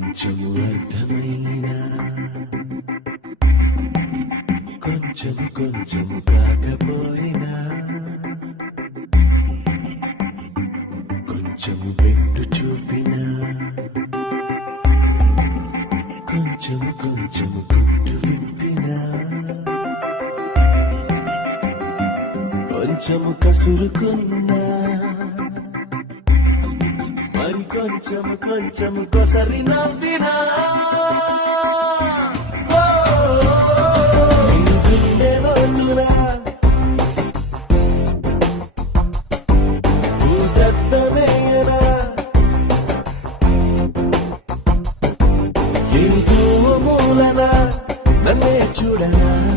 కొంచెము అర్థమైనా కొంచెము కొంచెము కాకపోయినా కొంచెము పెట్టు చూపినా కొంచెము కొంచెము గుట్టు విప్పినా కొంచెము కసురుకున్నా మరి కొంచెము కొంచెము కొసరి నవ్వినా నన్నే చూడనా